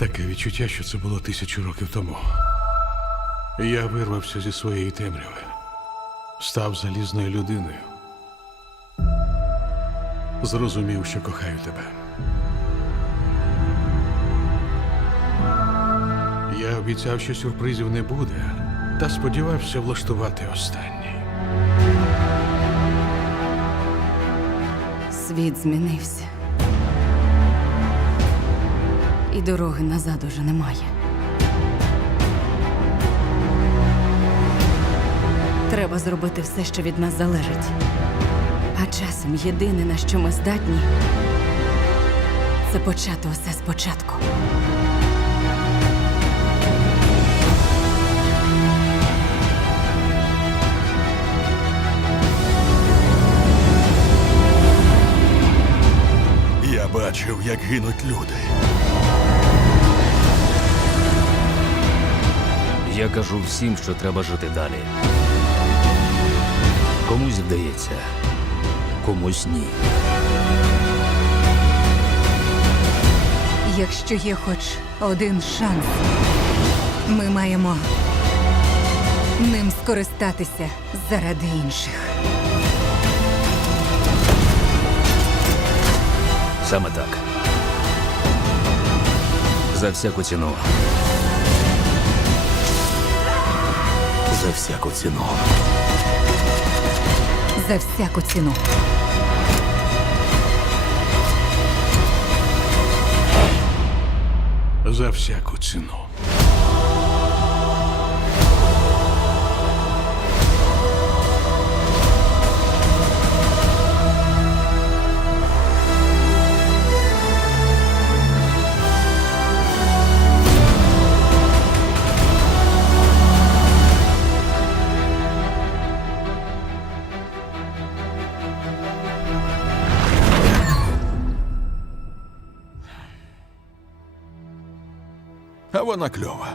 Таке відчуття, що це було тисячу років тому. Я вирвався зі своєї темряви, став залізною людиною. Зрозумів, що кохаю тебе. Я обіцяв, що сюрпризів не буде, та сподівався влаштувати останній. Світ змінився. І дороги назад уже немає. Треба зробити все, що від нас залежить. А часом єдине, на що ми здатні, це почати усе спочатку. Я бачив, як гинуть люди. Я кажу всім, що треба жити далі. Комусь вдається, комусь ні. Якщо є хоч один шанс, ми маємо ним скористатися заради інших. Саме так. За всяку ціну. За всяку ціну. За всяку ціну. За всяку ціну. А вона кльова.